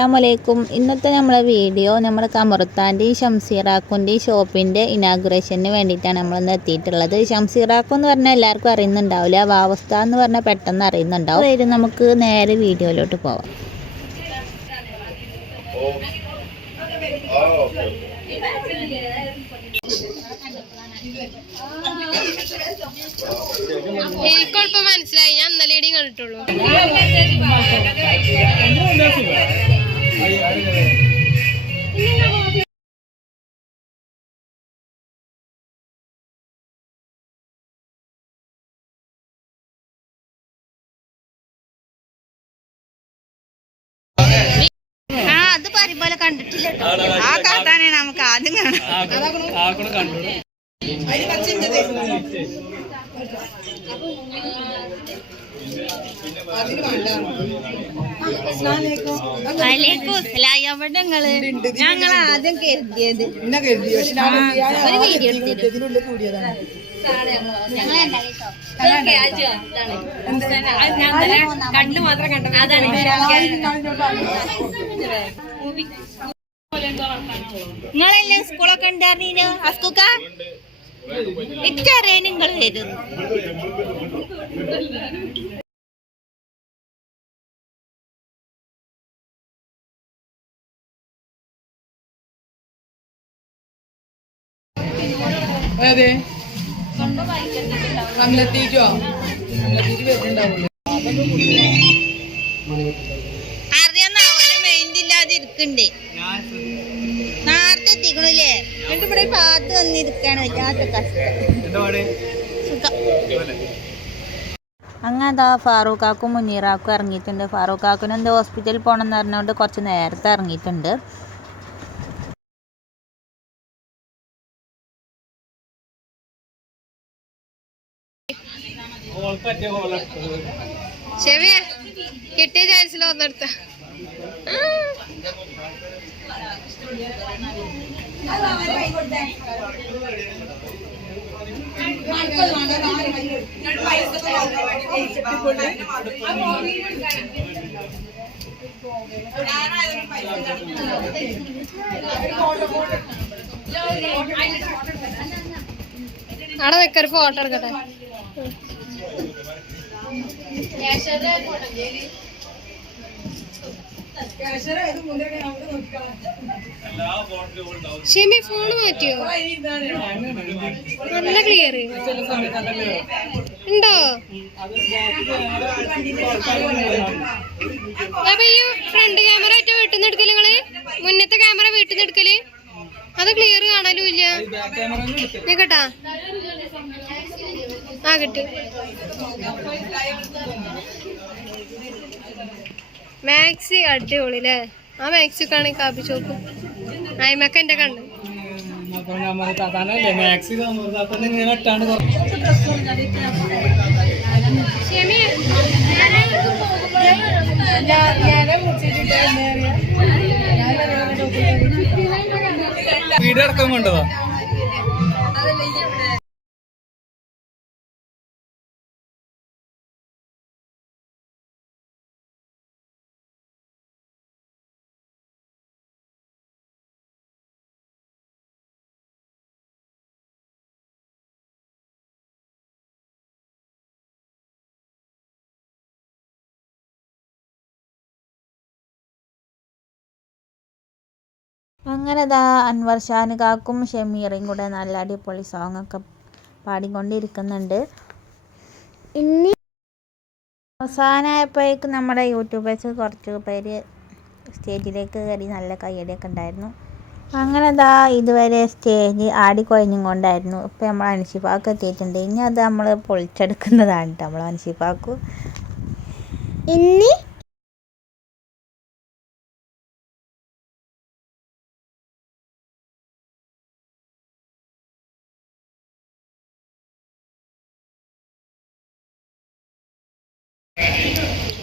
അസ്സലാമലൈക്കും. ഇന്നത്തെ നമ്മളെ വീഡിയോ നമ്മുടെ കമറുത്താൻ്റെയും ഷംസീറാക്കുൻ്റെയും ഷോപ്പിൻ്റെ ഇനാഗുറേഷന് വേണ്ടിയിട്ടാണ് നമ്മളിന്ന് എത്തിയിട്ടുള്ളത്. ഷംസീറാക്കു എന്ന് പറഞ്ഞാൽ എല്ലാവർക്കും അറിയുന്നുണ്ടാവില്ല, വാവസ്ഥ എന്ന് പറഞ്ഞാൽ പെട്ടെന്ന് അറിയുന്നുണ്ടാവും. വരും, നമുക്ക് നേരെ വീഡിയോയിലോട്ട് പോവാം. എനിക്കൊപ്പം മനസ്സിലായി, ഞാൻ ഇന്നലെ കണ്ടിട്ടുള്ളൂ. അത് പറയുമ്പോലെ കണ്ടിട്ടില്ല. ആ കാത്താനെ നമുക്ക് ആദ്യം കാണാം. ഞങ്ങൾ ആദ്യം കരുതിയത് ഒരു വീഡിയോ കൂടിയതാണ്. കണ്ടു മാത്രം കണ്ടു. നിങ്ങളല്ലേ സ്കൂളൊക്കെ ഉണ്ടായിരുന്നു അസ്കുക്ക ഇറ്ററിയ നിങ്ങൾ വരും. അതെ അങ്ങെത്തിക്കോ അറിയാവുന്ന മെയിൻ്റില്ലാതെ ഇരിക്കണ്ടേ, നേരത്തെ എത്തിക്കണില്ലേ? എന്നിട്ട് ഇവിടെ പാത്ത് വന്നിരിക്കാണ് വല്ലാത്ത കഷ്ടം. അങ്ങനത്തെ ഫാറൂഖാക്കും മുനീറാക്കും ഇറങ്ങിയിട്ടുണ്ട്. ഫാറൂഖാക്കിന് എന്താ ഹോസ്പിറ്റലിൽ പോകണം എന്ന് പറഞ്ഞുകൊണ്ട് കുറച്ച് നേരത്തെ ഇറങ്ങിയിട്ടുണ്ട്. ശരിയാ, കിട്ടിയ ചാൻസിൽ ഒന്നെടുത്ത അവിടെ വെക്കൊരു ഫോട്ടോ എടുക്കട്ടെ. ഷെമി ഫോണ് മാറ്റിയോ? നല്ല ക്ലിയർ ഉണ്ടോ? അപ്പൊ ഈ ഫ്രണ്ട് ക്യാമറ ആയിട്ട് വീട്ടിൽ നിന്ന് എടുക്കല്, നിങ്ങള് മുന്നത്തെ ക്യാമറ വീട്ടിൽ നിന്ന് എടുക്കല്? അത് ക്ലിയർ കാണലും ഇല്ല. കേട്ടാ ആ കിട്ടി. മാക്സി അടിപൊളില്ലേ? ആ മാക്സിക്കാണ് കാപ്പി ചോപ്പ്. അയിമക്ക എന്റെ കണ്ണ് വീഡിയോ അടക്കം കൊണ്ടുപോവാ. അങ്ങനെ ദാ അൻവർ ഷാൻ കാക്കും ഷമീറയും കൂടെ നല്ല അടിപൊളി സോങ്ങൊക്കെ പാടിക്കൊണ്ടിരിക്കുന്നുണ്ട്. ഇനി അവസാനമായപ്പോഴേക്കും നമ്മുടെ യൂട്യൂബേഴ്സ് കുറച്ച് പേര് സ്റ്റേജിലേക്ക് കയറി നല്ല കയ്യടിയൊക്കെ ഉണ്ടായിരുന്നു. അങ്ങനെ ദാ ഇതുവരെ സ്റ്റേജ് ആടിക്കൊഴിഞ്ഞും കൊണ്ടായിരുന്നു. ഇപ്പം നമ്മൾ അൻഷിഫാക്ക് എത്തിയിട്ടുണ്ട്. ഇനി അത് നമ്മൾ പൊളിച്ചെടുക്കുന്നതാണ് കേട്ടോ നമ്മൾ അൻഷിഫാക്കു. ഇനി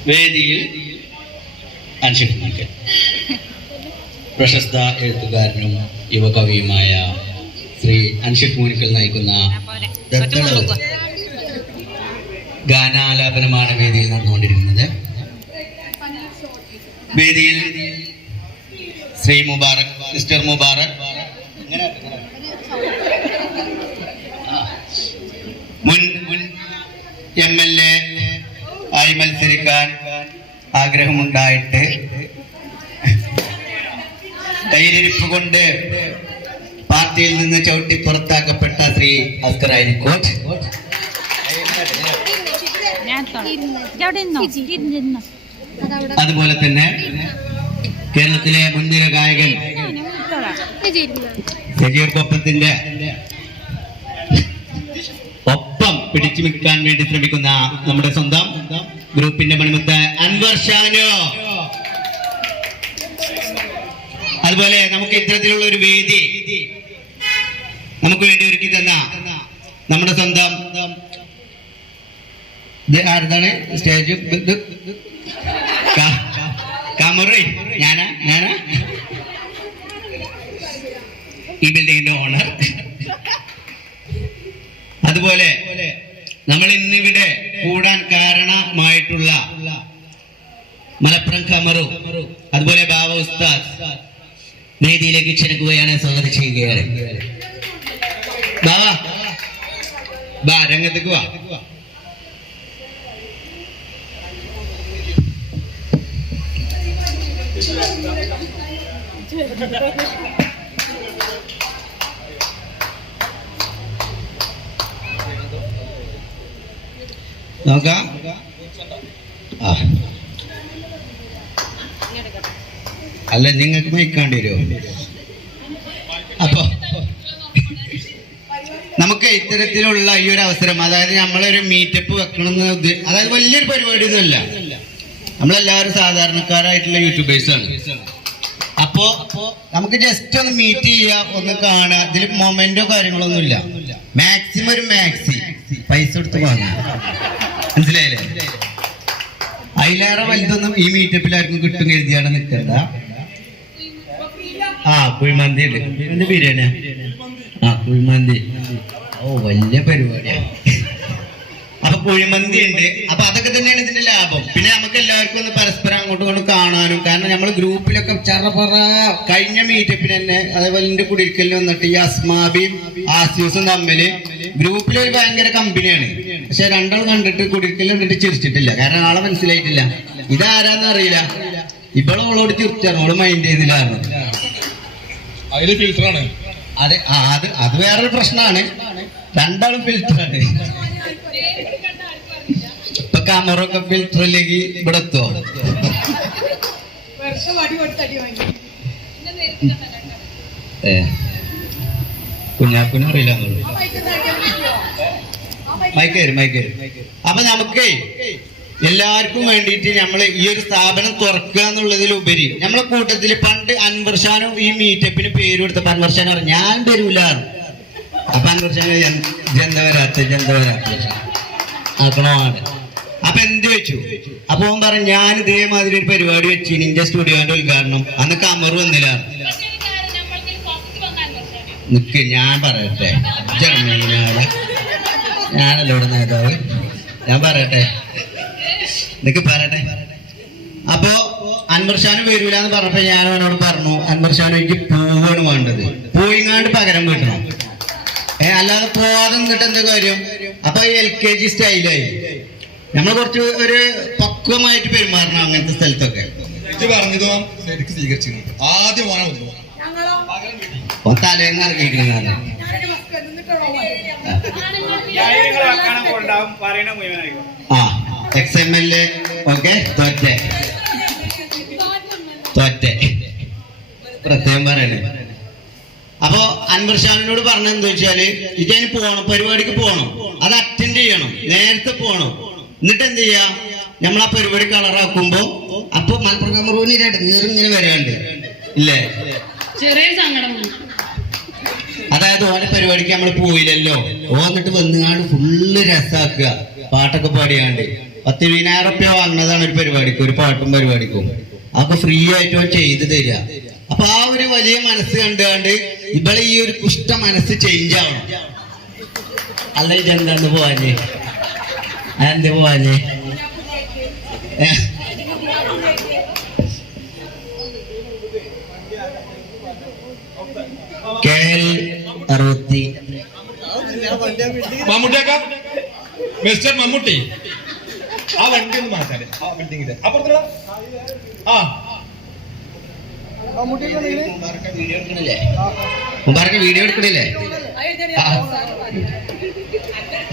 വേദിയിൽ പ്രശസ്ത എഴുത്തുകാരനും യുവകവിയുമായ ശ്രീ അൻഷിഫ് മൂനിക്കൽ നയിക്കുന്ന ഗാനാലാപനമാണ് വേദിയിൽ നടന്നുകൊണ്ടിരിക്കുന്നത്. വേദിയിൽ ശ്രീ മുബാറക്, മിസ്റ്റർ മുബാറക് മുൻ MLA ആയി മത്സരിക്കാൻ ആഗ്രഹമുണ്ടായിട്ട് കയ്യിലിരിപ്പ് കൊണ്ട് പാർട്ടിയിൽ നിന്ന് ചവിട്ടി പുറത്താക്കപ്പെട്ട ശ്രീ അസ്കർ അയനിക്കോട്ട്, അതുപോലെ തന്നെ കേരളത്തിലെ മുൻനിര ഗായകൻ സജീർ കൊപ്പത്തിന്റെ ഒപ്പം പിടിച്ചു നിൽക്കാൻ വേണ്ടി ശ്രമിക്കുന്ന നമ്മുടെ സ്വന്തം ഗ്രൂപ്പിന്റെ മണിമുത്ത് അൻവർ ഷാനോ. അതുപോലെ നമുക്ക് ഇത്തരത്തിലുള്ള ഒരു വേദി നമുക്ക് വേണ്ടി ഒരുക്കി തന്ന നമ്മുടെ സ്വന്തം ആരതാണ് സ്റ്റേജ് കമറി, ഞാനാ ഈ ബിൽഡിങ്ങിന്റെ ഓണർ. അതുപോലെ നമ്മൾ ഇന്നിവിടെ കൂടാൻ കാരണമായിട്ടുള്ള മലപ്പുറം കമറു, അതുപോലെ ബാബ ഉസ്താദ് വേദിയിലേക്ക് ക്ഷണിക്കുകയാണ്, സ്വാഗതം ചെയ്യുകയാണ്. ബാ രംഗത്തേക്ക് വാ. നോക്കാം. അല്ല, നിങ്ങൾക്ക് മൈക്കാണ്ടി വരുമോ? അപ്പൊ നമുക്ക് ഇത്തരത്തിലുള്ള ഈ ഒരു അവസരം, അതായത് നമ്മളൊരു മീറ്റപ്പ് വെക്കണമെന്ന്, അതായത് വലിയൊരു പരിപാടിയൊന്നുമല്ല, നമ്മളെല്ലാവരും സാധാരണക്കാരായിട്ടുള്ള യൂട്യൂബേഴ്സാണ്. അപ്പോ നമുക്ക് ജസ്റ്റ് ഒന്ന് മീറ്റ് ചെയ്യുക, ഒന്ന് കാണുക. ഇതിൽ മൊമെന്റോ കാര്യങ്ങളൊന്നുമില്ല. മാക്സിമം ഒരു പൈസ കൊടുത്ത് വാങ്ങുക, മനസ്സിലായില്ലേ? അതിലേറെ വലുതൊന്നും ഈ മീറ്റപ്പിൽ ആർക്കും കിട്ടും എഴുതിയാണ് നിൽക്കണ്ട. കുഴിമന്തി ഉണ്ട്, എന്ത് ബിരിയാണിയാ? കുഴിമന്തി. ഓ, വലിയ പരിപാടിയാണ്. അപ്പൊ കുഴിമന്തി ഉണ്ട്. അപ്പൊ അതൊക്കെ തന്നെയാണ് ഇതിന്റെ ലാഭം. പിന്നെ നമുക്ക് എല്ലാവർക്കും ഒന്ന് പരസ്പരം അങ്ങോട്ടും ഇങ്ങോട്ടും കാണാനും, കാരണം നമ്മൾ ഗ്രൂപ്പിലൊക്കെ ചറപറ കഴിഞ്ഞ മീറ്റപ്പിന് തന്നെ, അതേപോലെ എന്റെ കുടിയിരിക്കലിന് വന്നിട്ട് ഈ അസ്മാബിയും ആസ്യൂസും തമ്മില് ഗ്രൂപ്പിൽ ഒരു ഭയങ്കര കമ്പനിയാണ്. പക്ഷെ രണ്ടാൾ കണ്ടിട്ട് കുടിയിരിക്കൽ കണ്ടിട്ട് ചിരിച്ചിട്ടില്ല, കാരണം ആളെ മനസ്സിലായിട്ടില്ല. ഇതാരാന്ന് അറിയില്ല. ഇവള് അവളോട് ചിരിച്ചാണ്, അവള് മൈൻഡ് ചെയ്തില്ലായിരുന്നു. അതെ, അത് വേറൊരു പ്രശ്നമാണ്. രണ്ടാളും ഫിൽറ്ററാണ്. ഇപ്പൊ ക്യാമറൊക്കെ ഫിൽറ്ററിലേക്ക് ഇവിടെ എത്തുവോ? കുഞ്ഞാക്കുനും അറിയില്ല. മൈക്കേര്. അപ്പൊ നമുക്ക് എല്ലാവർക്കും വേണ്ടിയിട്ട് നമ്മൾ ഈ ഒരു സ്ഥാപനം തുറക്കുക എന്നുള്ളതിലുപരി നമ്മളെ കൂട്ടത്തിൽ പണ്ട് അൻവർ ഷാനും ഈ മീറ്റപ്പിന് പേര് കൊടുത്തപ്പോ അൻവർ ഷാൻ പറഞ്ഞു ഞാൻ വരൂല. അപ്പൊ അൻവർ ഷാൻ എന്താ വരാത്ത ആക്കണോ ആണ്. അപ്പൊ എന്ത് വെച്ചു? അപ്പൊ അവൻ പറഞ്ഞു ഞാൻ ഇതേമാതിരി ഒരു പരിപാടി വെച്ചു നിന്റെ സ്റ്റുഡിയോന്റെ ഉദ്ഘാടനം. അന്ന് കമർ വന്നില്ല. നിക്ക് ഞാൻ പറയട്ടെ, ഞാനല്ലോ ഇവിടെ നേതാവ്, ഞാൻ പറയട്ടെ, നിനക്ക് പറയട്ടെ. അപ്പോ അൻവർ ഷാന് വരൂല എന്ന് പറഞ്ഞപ്പോ ഞാൻ അവനോട് പറഞ്ഞു, അൻവർ ഷാൻ എനിക്ക് പൂവാണ് വേണ്ടത്, പോയിങ്ങാണ്ട് പകരം വീട്ടണം, അല്ലാതെ പോവാതെ നിന്നിട്ട് എന്താ കാര്യം? അപ്പൊ LKG സ്റ്റൈലായി നമ്മൾ കുറച്ച് ഒരു പക്വമായിട്ട് പെരുമാറണം അങ്ങനത്തെ സ്ഥലത്തൊക്കെ. തലേന്ന് ഇറങ്ങിയിരിക്കുന്നതാണ്. XMLA ഓക്കെ തോറ്റെ പ്രത്യേകം പറയണേ. അപ്പൊ അൻവർ ഷാനിനോട് പറഞ്ഞ എന്താ വെച്ചാല് ഇതിന് പോണം, പരിപാടിക്ക് പോണം, അത് അറ്റൻഡ് ചെയ്യണം, നേരത്തെ പോണം. എന്നിട്ട് എന്ത് ചെയ്യാ, നമ്മൾ ആ പരിപാടി കളറാക്കുമ്പോ അപ്പൊ മലപ്പുറം ഇങ്ങനെ വരാണ്ട് ഇല്ലേ, ചെറിയ സങ്കടം. അതായത് ഓരോ പരിപാടിക്ക് നമ്മൾ പോയില്ലല്ലോ, വന്നിട്ട് വന്നുകാണ്ട് ഫുള്ള് രസാക്കുക, പാട്ടൊക്കെ പാടിയാണ്ട് 10,000 റുപ്യ വാങ്ങുന്നതാണ് ഒരു പരിപാടിക്ക്, ഒരു പാട്ടും പരിപാടിക്കും. അപ്പൊ ഫ്രീ ആയിട്ട് ചെയ്ത് തരിക. അപ്പൊ ആ ഒരു വലിയ മനസ്സ് കണ്ടുകൊണ്ട് ഇവിടെ ഈ ഒരു കുഷ്ഠ മനസ്സ് ചേഞ്ച് ആവണം. അല്ല ഇതെന്താന്ന് പോവാഞ്ഞേ, അതെന്ത് പോവാഞ്ഞേ? 60 മമ്മൂട്ടിയൊക്കെ മിസ്റ്റർ മമ്മൂട്ടി ആ വണ്ടി ഒന്ന് മാറ്റാൻ ആ ബിൽഡിങ്ങിന്റെ അപ്പുറത്തുള്ള ആ മുബാറക്ക് വീഡിയോ എടുക്കണില്ലേ?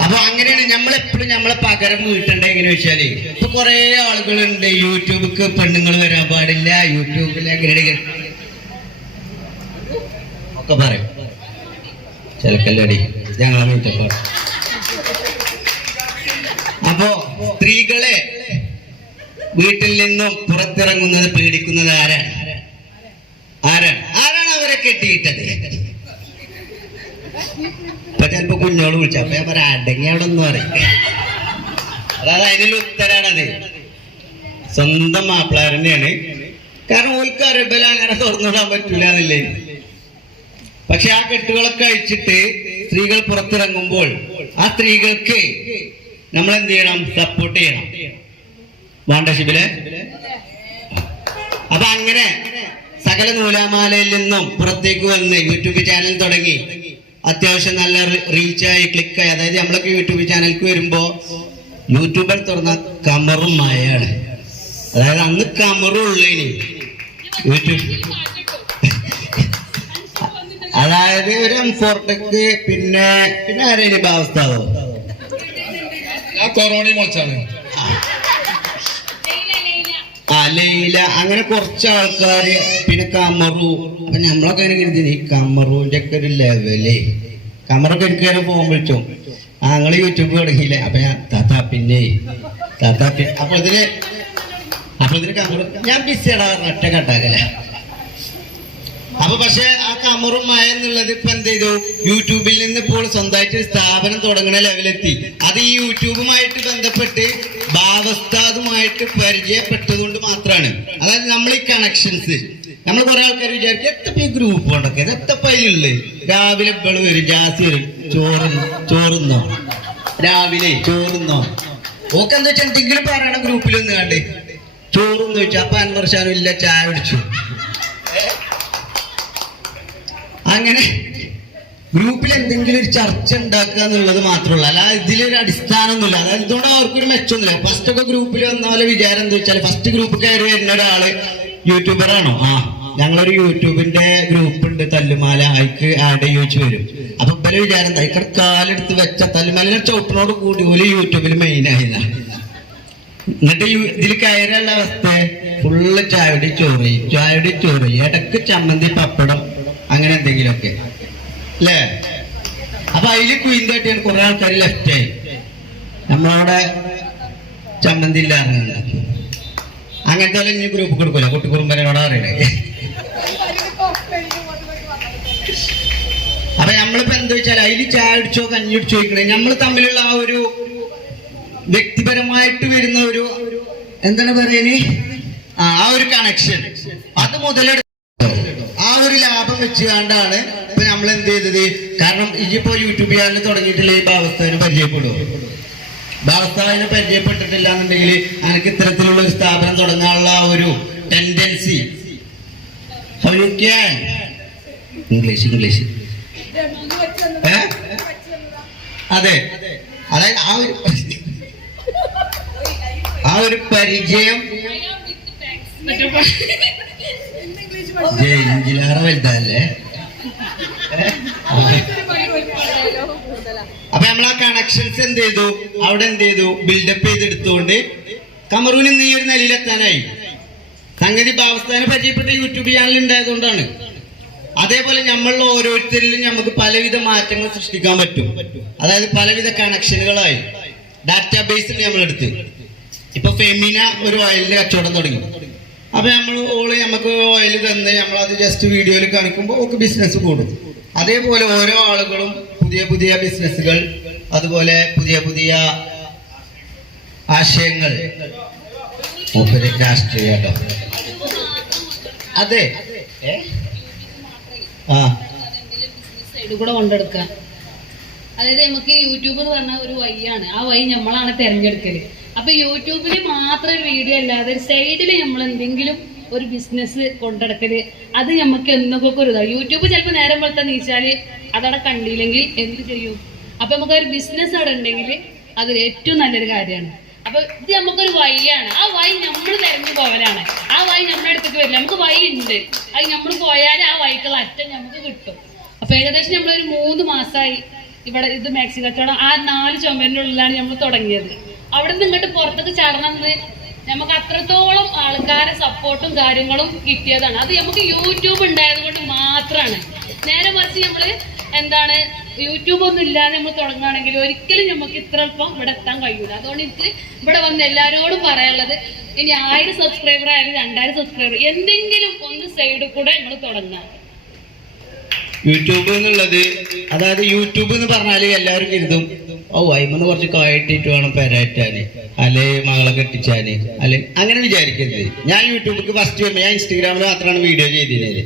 അപ്പൊ അങ്ങനെയാണ് നമ്മളെപ്പോഴും നമ്മളെ പകരം വീട്ടേണ്ടത്. എങ്ങനെ വെച്ചാല് ഇപ്പൊ കുറെ ആളുകളുണ്ട് യൂട്യൂബിക്ക് പെണ്ണുങ്ങൾ വരാൻ പാടില്ല, യൂട്യൂബിൽ എങ്ങനെ ഒക്കെ പറയും. ചിലക്കല്ലടി ഞങ്ങളെ വീട്ടപ്പാട്. അപ്പോ സ്ത്രീകളെ വീട്ടിൽ നിന്നും പുറത്തിറങ്ങുന്നത് പേടിക്കുന്നത് ആരാണ്? ആരാണ് അവരെ കെട്ടിയിട്ടത്? ഇപ്പൊ ചിലപ്പോ കുഞ്ഞോട് വിളിച്ചു അപ്പൊ ഞാൻ പറയാം അടങ്ങി അവിടെ ഒന്നും പറയും. അതായത് അതിനുള്ള ഉത്തരാണത്. സ്വന്തം മാപ്പിള തന്നെയാണ്. കാരണം ഓൽക്ക് അറിബല അങ്ങനെ തുറന്നുവിടാൻ പറ്റൂല എന്നല്ലേ. പക്ഷെ ആ കെട്ടുകളൊക്കെ അഴിച്ചിട്ട് സ്ത്രീകൾ പുറത്തിറങ്ങുമ്പോൾ ആ സ്ത്രീകൾക്ക് നമ്മൾ എന്ത് ചെയ്യണം? സപ്പോർട്ട് ചെയ്യണം. വേണ്ട ഷിബിലെ? അപ്പൊ അങ്ങനെ സകല നൂലാമാലയിൽ നിന്നും പുറത്തേക്ക് വന്ന് യൂട്യൂബ് ചാനൽ തുടങ്ങി അത്യാവശ്യം നല്ല റീച്ചായി ക്ലിക്കായി. അതായത് നമ്മളൊക്കെ യൂട്യൂബ് ചാനലിലേക്ക് വരുമ്പോ യൂട്യൂബർ തുറന്ന കമറും മായാണ്. അതായത് അന്ന് കമറും ഉള്ളേനി യൂട്യൂബ്. അതായത് ഒരു M4 പിന്നെ ആരെയും ഭാവസ്ഥാവോ ആ കൊറോണ മോച്ചാണ് ലൈല, അങ്ങനെ കുറച്ച് ആൾക്കാര്. പിന്നെ കമറു. അപ്പൊ നമ്മളൊക്കെ കരുതി ഈ കമറുവിന്റെ ഒക്കെ ഒരു ലെവല്. കമറൊക്കെ എനിക്ക് ഫോൺ വിളിച്ചോ ഞങ്ങള് യൂട്യൂബ് തുടങ്ങിയില്ലേ? അപ്പൊ ഞാൻ പിന്നെ അപ്പൊ ഇതിന് കമറു ഞാൻ ബിസിയാടാ ഒറ്റ കട്ടാക്കല. അപ്പൊ പക്ഷെ ആ കമറും മായ എന്നുള്ളത് ഇപ്പൊ എന്ത് ചെയ്തു? യൂട്യൂബിൽ നിന്ന് ഇപ്പോൾ സ്വന്തമായിട്ട് സ്ഥാപനം തുടങ്ങുന്ന ലെവലെത്തി. അത് ഈ യൂട്യൂബുമായിട്ട് ബന്ധപ്പെട്ട് ഭാവസ്ഥാതുമായിട്ട് പരിചയപ്പെട്ടത് കൊണ്ട് മാത്രമാണ്. അതായത് നമ്മൾ ഈ കണക്ഷൻസ് നമ്മൾ കുറെ ആൾക്കാർ വിചാരിക്കും എത്തപ്പ ഈ ഗ്രൂപ്പ് കൊണ്ടൊക്കെ എത്തപ്പ അതിലുള്ളത്. രാവിലെ ഇപ്പോൾ വരും ജാസി വരും ചോറുന്നോ രാവിലെ ചോറുന്നോ ഓക്കെ എന്താ വെച്ചാൽ എന്തെങ്കിലും പറയണം ഗ്രൂപ്പിൽ ഒന്ന് കണ്ട് ചോറുന്ന് വെച്ചു. അപ്പൊ അൻവർഷാനും ഇല്ല ചായ പിടിച്ചു. അങ്ങനെ ഗ്രൂപ്പിൽ എന്തെങ്കിലും ഒരു ചർച്ച ഉണ്ടാക്കുക എന്നുള്ളത് മാത്രമല്ല. അല്ല ഇതിലൊരു അടിസ്ഥാനമൊന്നുമില്ല. അതായത് ഇതുകൊണ്ട് അവർക്കൊരു മെച്ചമൊന്നുമില്ല. ഫസ്റ്റ് ഒക്കെ ഗ്രൂപ്പിൽ വന്നാലും വിചാരം എന്താ വെച്ചാൽ ഫസ്റ്റ് ഗ്രൂപ്പ് കയറി വരുന്ന ഒരാള് യൂട്യൂബറാണോ? ഞങ്ങളൊരു യൂട്യൂബിന്റെ ഗ്രൂപ്പ് ഉണ്ട് തല്ലുമാല, അതിക്ക് ആഡ് ചോദിച്ചു വരും. അപ്പൊ പല വിചാരം എന്താ ഇവിടെ കാലെടുത്ത് വെച്ച തല്ലുമാലിനെ ചവിട്ടിനോട് കൂടി പോലെ യൂട്യൂബിൽ മെയിൻ ആയതാ. എന്നിട്ട് ഇതിൽ കയറുള്ള അവസ്ഥ ഫുള്ള് ചായയുടെ ചോറ് ഇടക്ക് ചമ്മന്തി പപ്പടം അങ്ങനെ എന്തെങ്കിലുമൊക്കെ അല്ലേ. അപ്പൊ അതില് കുയിന്തായിട്ടാണ് കുറെ ആൾക്കാർ ലെഫ്റ്റായി. നമ്മളവിടെ ചമ്മന്തി ഇല്ല ഇറങ്ങുന്നത്. അങ്ങനത്തെ ഇനി ഗ്രൂപ്പ് കൊടുക്കൂല. കുട്ടിക്കുറുമ്പനോട് പറയണേ. അപ്പൊ നമ്മളിപ്പോ എന്താ വെച്ചാൽ അതില് ചായ അടിച്ചോ കഞ്ഞി അടിച്ചോ ചോദിക്കണേ നമ്മൾ തമ്മിലുള്ള ആ ഒരു വ്യക്തിപരമായിട്ട് വരുന്ന ഒരു എന്താണ് പറയുന്നേ ആ ഒരു കണക്ഷൻ അത് മുതലെടുത്ത് ആ ഒരു ലാഭം വെച്ച് കണ്ടാണ് ഇപ്പൊ നമ്മൾ എന്ത് ചെയ്തത്. കാരണം ഇനിയിപ്പോ യൂട്യൂബ് ചാനൽ തുടങ്ങിയിട്ടില്ല ഈ ഭാവസ്ഥാവിനെ പരിചയപ്പെടും. ഭാവസ്ഥാവിനെ പരിചയപ്പെട്ടിട്ടില്ല എന്നുണ്ടെങ്കിൽ എനിക്ക് ഇത്തരത്തിലുള്ള ഒരു സ്ഥാപനം തുടങ്ങാനുള്ള ഒരു ടെൻഡൻസി ഇംഗ്ലീഷ് അതെ. അതായത് ആ ഒരു പരിചയം ജയിലാറ വലുതല്ലേ. അപ്പൊ നമ്മൾ ആ കണക്ഷൻസ് എന്ത് ചെയ്തു അവിടെ എന്ത് ചെയ്തു ബിൽഡപ്പ് ചെയ്തെടുത്തുകൊണ്ട് കമറൂന് ഈ ഒരു നിലയിലെത്താനായി. സംഗതി ഭാവസ്ഥാനെ പരിചയപ്പെട്ട യൂട്യൂബ് ചാനൽ ഉണ്ടായതുകൊണ്ടാണ്. അതേപോലെ നമ്മൾ ഓരോരുത്തരിലും നമുക്ക് പലവിധ മാറ്റങ്ങൾ സൃഷ്ടിക്കാൻ പറ്റും. അതായത് പലവിധ കണക്ഷനുകളായി ഡാറ്റാബേസിൽ നമ്മൾ എടുത്ത് ഇപ്പൊ ഫെമിന ഒരു ഓയിലിന്റെ കച്ചവടം തുടങ്ങി. അപ്പൊ നമുക്ക് ഓയിൽ തന്ന് നമ്മളത് ജസ്റ്റ് വീഡിയോയിൽ കാണിക്കുമ്പോൾ ഒക്കെ ബിസിനസ് കൂടും. അതേപോലെ ഓരോ ആളുകളും പുതിയ പുതിയ ബിസിനസ്സുകൾ അതുപോലെ പുതിയ പുതിയ ആശയങ്ങൾ രാഷ്ട്രീയ അതെ സൈഡ് കൂടെ കൊണ്ടെടുക്കുക. അതായത് നമുക്ക് യൂട്യൂബ് എന്ന് പറഞ്ഞ ഒരു വഴിയാണ്. ആ വഴി നമ്മളാണ് തിരഞ്ഞെടുക്കല്. അപ്പൊ യൂട്യൂബിൽ മാത്രം ഒരു വീഡിയോ അല്ലാതെ സൈഡിൽ നമ്മൾ എന്തെങ്കിലും ഒരു ബിസിനസ് കൊണ്ടുനടക്കല് അത് നമുക്ക് എന്നൊക്കെ ഒരു ഇതാണ്. യൂട്യൂബ് ചിലപ്പോൾ നേരം പോലത്തെ നീച്ചാൽ അതവിടെ കണ്ടില്ലെങ്കിൽ എന്ത് ചെയ്യും? അപ്പൊ നമുക്ക് ഒരു ബിസിനസ് അവിടെ ഉണ്ടെങ്കിൽ അത് ഏറ്റവും നല്ലൊരു കാര്യമാണ്. അപ്പൊ ഇത് നമുക്കൊരു വഴിയാണ്. ആ വഴി നമ്മൾ തിരഞ്ഞു പോകലാണ്. ആ വഴി നമ്മുടെ അടുത്തേക്ക് വരില്ല. നമുക്ക് വഴി ഉണ്ട്, അത് നമ്മൾ പോയാൽ ആ വഴിക്കുള്ള അറ്റം നമുക്ക് കിട്ടും. അപ്പൊ ഏകദേശം നമ്മളൊരു 3 മാസമായി ഇവിടെ ഇത് മാക്സി കച്ചവടം ആ 4 ചുമരിന്റെ ഉള്ളിലാണ് നമ്മൾ തുടങ്ങിയത്. അവിടെ നിന്ന് ഇങ്ങോട്ട് പുറത്തേക്ക് ചടണമെന്ന് നമുക്ക് അത്രത്തോളം ആൾക്കാരെ സപ്പോർട്ടും കാര്യങ്ങളും കിട്ടിയതാണ്. അത് നമുക്ക് യൂട്യൂബ് ഉണ്ടായത് കൊണ്ട് മാത്രമാണ്. നേരെ മറിച്ച് നമ്മള് എന്താണ് യൂട്യൂബ് ഒന്നും ഇല്ലാതെ നമ്മൾ തുടങ്ങുകയാണെങ്കിൽ ഒരിക്കലും നമുക്ക് ഇത്ര എളുപ്പം ഇവിടെ എത്താൻ കഴിയൂല. അതുകൊണ്ട് എനിക്ക് ഇവിടെ വന്ന് എല്ലാവരോടും പറയാനുള്ളത്, ഇനി 1000 സബ്സ്ക്രൈബർ ആയാലും 2000 സബ്സ്ക്രൈബർ എന്തെങ്കിലും ഒന്ന് സൈഡിൽ കൂടെ നമ്മൾ തുടങ്ങാം. യൂട്യൂബ് എന്നുള്ളത്, അതായത് യൂട്യൂബ് എന്ന് പറഞ്ഞാല് എല്ലാവരും കരുതും അയിമന്ന് കുറച്ച് കായിട്ടിട്ട് വേണം പെരറ്റാന്, അല്ലെ മകളെ കെട്ടിച്ചാന്, അല്ലെ അങ്ങനെ വിചാരിക്കരുത്. ഞാൻ യൂട്യൂബിക്ക് ഫസ്റ്റ് വരുമ്പോൾ ഞാൻ ഇൻസ്റ്റാഗ്രാമിൽ മാത്രമാണ് വീഡിയോ ചെയ്തിരുന്നത്.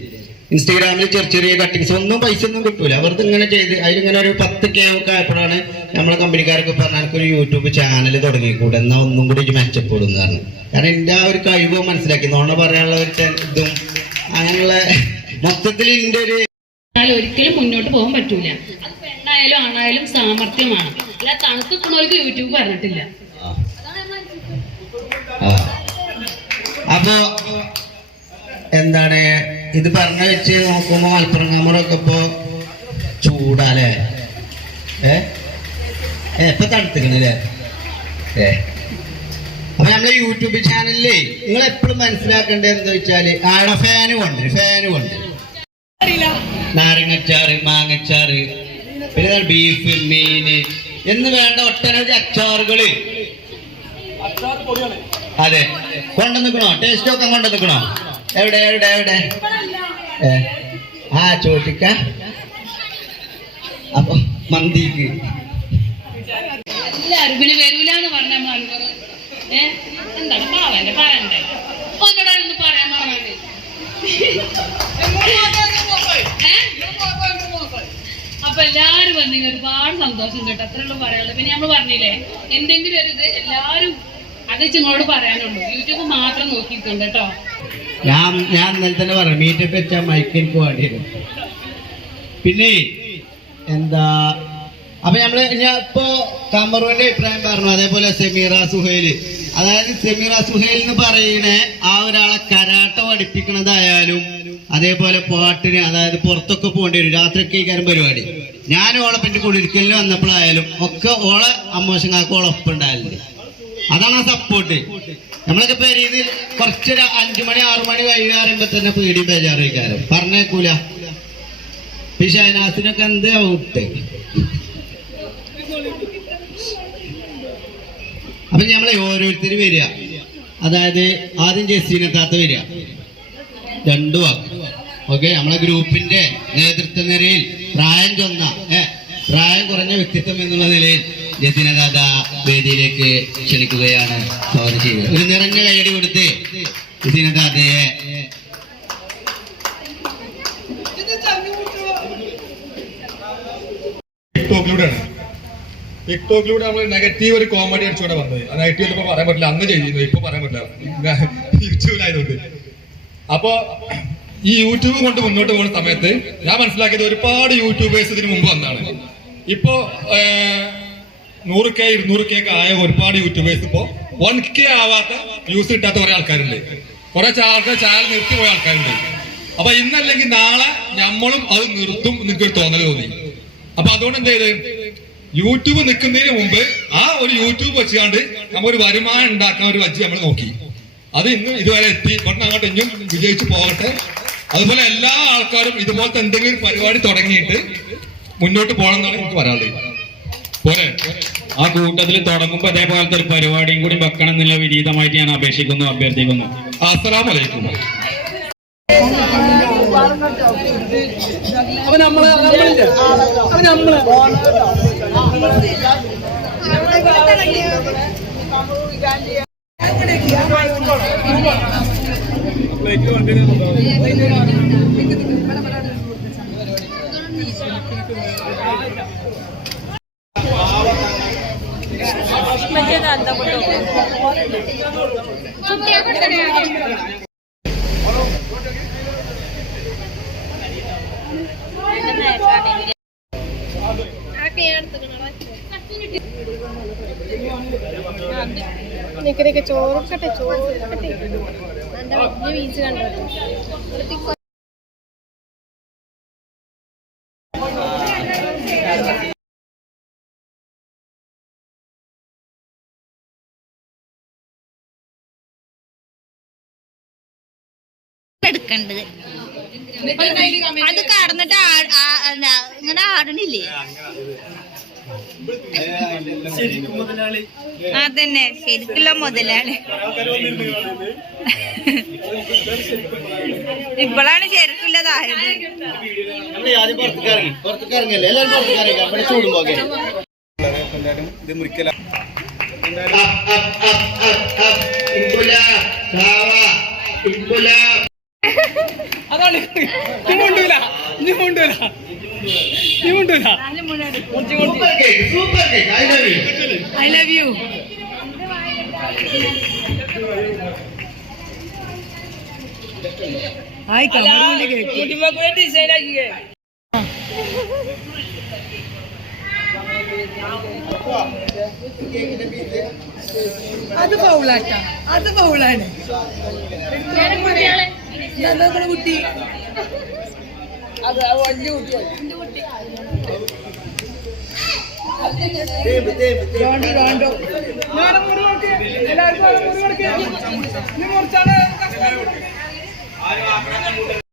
ഇൻസ്റ്റാഗ്രാമിൽ ചെറിയ ചെറിയ കട്ടിങ്സ്, ഒന്നും പൈസ ഒന്നും കിട്ടൂല, അവർക്ക് ഇങ്ങനെ ചെയ്ത് അതിലിങ്ങനെ ഒരു 10K ഒക്കെ ആയപ്പോഴാണ് നമ്മളെ കമ്പനിക്കാരൊക്കെ പറഞ്ഞാൽ ഒരു യൂട്യൂബ് ചാനൽ തുടങ്ങിക്കൂടെ, എന്നാൽ ഒന്നും കൂടി മെച്ചപ്പെടും കാരണം എൻ്റെ ആ ഒരു കഴിവ് മനസ്സിലാക്കി. നോണ പറയാനുള്ള ഒരു ഇതും അങ്ങനെയുള്ള മൊത്തത്തിൽ ഇതിന്റെ ഒരു ഒരിക്കലും മുന്നോട്ട് പോകാൻ പറ്റൂല. അത് പെണ്ണായാലും ആണായാലും സാമർത്ഥ്യമാണ്. അല്ല തണുത്തുക്കണവർക്ക് യൂട്യൂബ് പറഞ്ഞിട്ടില്ല. അപ്പോ എന്താണ് ഇത് പറഞ്ഞ വെച്ച് നോക്കുമ്പോ മലപ്പുറം കാമറൊക്കെ ഇപ്പൊ ചൂടാലേ? ഇപ്പൊ തണുത്തിക്കണല്ലേ? അപ്പൊ നമ്മളെ യൂട്യൂബ് ചാനലില് നിങ്ങൾ എപ്പോഴും മനസ്സിലാക്കേണ്ടത് എന്താ വെച്ചാല് ആടെ ഫാന് കൊണ്ട് നാരങ്ങച്ചാറ്, മാങ്ങച്ചാറ്, പിന്നെ ബീഫ്, മീന് എന്ന് വേണ്ട ഒട്ടനവധി അച്ചാറുകള് അതെ കൊണ്ടുവന്നിക്കണോ? ടേസ്റ്റ് ഒക്കെ കൊണ്ടുവന്നിക്കണോ? എവിടെ എവിടെ എവിടെ ആ ചോട്ടിക്ക. അപ്പൊ മന്തിക്ക് എല്ലാരും പിന്നെ വരൂലെന്ന് പറഞ്ഞ എന്താണ് പാവന്റെ പറയണ്ടേ? ഒന്നോടൊന്ന് പറയാൻ പറഞ്ഞത് അപ്പൊ എല്ലാരും വന്നിങ്ങ ഒരുപാട് സന്തോഷം കേട്ടോ. അത്രയുള്ളൂ പറയാനുള്ളത്. പിന്നെ നമ്മൾ പറഞ്ഞില്ലേ എന്തെങ്കിലും ഒരു ഇത് എല്ലാരും അത് നിങ്ങളോട് പറയാനുള്ളൂ. യൂട്യൂബ് മാത്രം നോക്കിയിട്ടുണ്ട് കേട്ടോ. ഞാൻ ഇന്നലെ തന്നെ പറഞ്ഞു മീറ്റപ്പ് വെച്ചാൽ മൈക്ക് എനിക്ക് വേണ്ടിയിരുന്നു. പിന്നെ എന്താ അപ്പൊ ഞാൻ ഇപ്പോ കമറുവിന്റെ അഭിപ്രായം പറഞ്ഞു, അതേപോലെ സെമീറ സുഹൈല്. അതായത് സെമീറ സുഹൈൽ എന്ന് പറയുന്ന ആ ഒരാളെ കരാട്ട പഠിപ്പിക്കണതായാലും അതേപോലെ പാട്ടിന്, അതായത് പുറത്തൊക്കെ പോകേണ്ടി വരും, രാത്രിയൊക്കെ ഈ കാര്യം പരിപാടി. ഞാൻ ഓളെ പിന്നെ കുളിരിക്കലിന് വന്നപ്പോഴായാലും ഒക്കെ ഓളെ അമ്മോശങ്ങാക്ക് ഓളൊപ്പം ഉണ്ടായിരുന്നു. അതാണ് ആ സപ്പോർട്ട്. നമ്മളൊക്കെ പെരീതിൽ കുറച്ചൊരു 5 മണി 6 മണി കഴിയാറുമ്പോ തന്നെ പേടിയും ബേജാറും ഇക്കാരം പറഞ്ഞേക്കൂല. പക്ഷെ അതിനകത്തിനൊക്കെ എന്ത് ഔട്ട്. അപ്പൊ നമ്മളെ ഓരോരുത്തര് വരിക, അതായത് ആദ്യം ജസീനത്താത്ത വരിക, 2 വാക്ക്. ഓക്കെ, നമ്മളെ ഗ്രൂപ്പിന്റെ നേതൃത്വ നിരയിൽ പ്രായം കുറഞ്ഞ വ്യക്തിത്വം എന്നുള്ള നിലയിൽ ജസീനത്താത്ത വേദിയിലേക്ക് ക്ഷണിക്കുകയാണ്. സ്വാഗതം ചെയ്യുന്നത്. ഒരു നിറഞ്ഞ കൈയടി കൊടുത്ത് ജസീനത്താത്തയെ ടിക്ടോക്കിലൂടെ നമ്മൾ നെഗറ്റീവ് ഒരു കോമഡി അടിച്ചുകൂടെ വന്നത്. ആ നെഗറ്റീവ് ഇപ്പൊ പറയാൻ പറ്റില്ല, അന്ന് ചെയ്യുന്നു, ഇപ്പൊ പറയാൻ പറ്റില്ല യൂട്യൂബിലായതുകൊണ്ട്. അപ്പൊ ഈ യൂട്യൂബ് കൊണ്ട് മുന്നോട്ട് പോകുന്ന സമയത്ത് ഞാൻ മനസ്സിലാക്കിയത് ഒരുപാട് യൂട്യൂബേഴ്സ് ഇതിന് മുമ്പ് വന്നാണ്. ഇപ്പോ 100K 200K ഒക്കെ ആയ ഒരുപാട് യൂട്യൂബേഴ്സ് ഇപ്പോ 1K ആവാത്ത വ്യൂസ് കിട്ടാത്ത കുറെ ആൾക്കാരുണ്ട്. കുറെ ആൾക്കാർ ചാനൽ നിർത്തി പോയ ആൾക്കാരുണ്ട്. അപ്പൊ ഇന്നല്ലെങ്കിൽ നാളെ നമ്മളും അത് നിർത്തും എനിക്കൊരു തോന്നൽ തോന്നി. അപ്പൊ അതുകൊണ്ട് എന്ത് ചെയ്ത് യൂട്യൂബ് നിൽക്കുന്നതിന് മുമ്പ് ആ ഒരു യൂട്യൂബ് വെച്ചുകൊണ്ട് നമ്മൊരു വരുമാനം ഉണ്ടാക്കാൻ ഒരു വജ്ജി നമ്മൾ നോക്കി. അത് ഇന്നും ഇതുവരെ എത്തി. അങ്ങോട്ട് ഇനിയും വിജയിച്ചു പോകട്ടെ. അതുപോലെ എല്ലാ ആൾക്കാരും ഇതുപോലത്തെ എന്തെങ്കിലും പരിപാടി തുടങ്ങിയിട്ട് മുന്നോട്ട് പോകണം എന്നാണ് എനിക്ക് പറയാനുള്ളത്. പോരെ ആ കൂട്ടത്തിൽ തുടങ്ങുമ്പോ അതേപോലത്തെ ഒരു പരിപാടിയും കൂടി വെക്കണം എന്നുള്ള വിനീതമായിട്ട് ഞാൻ അപേക്ഷിക്കുന്നു, അഭ്യർത്ഥിക്കുന്നു. അസ്സലാമു അലൈക്കും. നിക്കരൊക്കെ ചോറൊക്കട്ടെ ചോറൊക്കട്ടെ നല്ല വലിയ ബീച്ച് കണ്ടോ. എടുക്കേണ്ടത് അത് കടന്നിട്ട് ഇങ്ങനെ ആടണില്ലേ? അതന്നെ ശരിക്കുള്ള മുതലാണ്. ഇപ്പോഴാണ് ശരിക്കുള്ളതായത്. അതാണ് ഐ ലവ് യു. അത് പൗളാട്ട, അത് പൗളാണ് കുട്ടി. അത് വലിയ കുട്ടി എല്ലാവർക്കും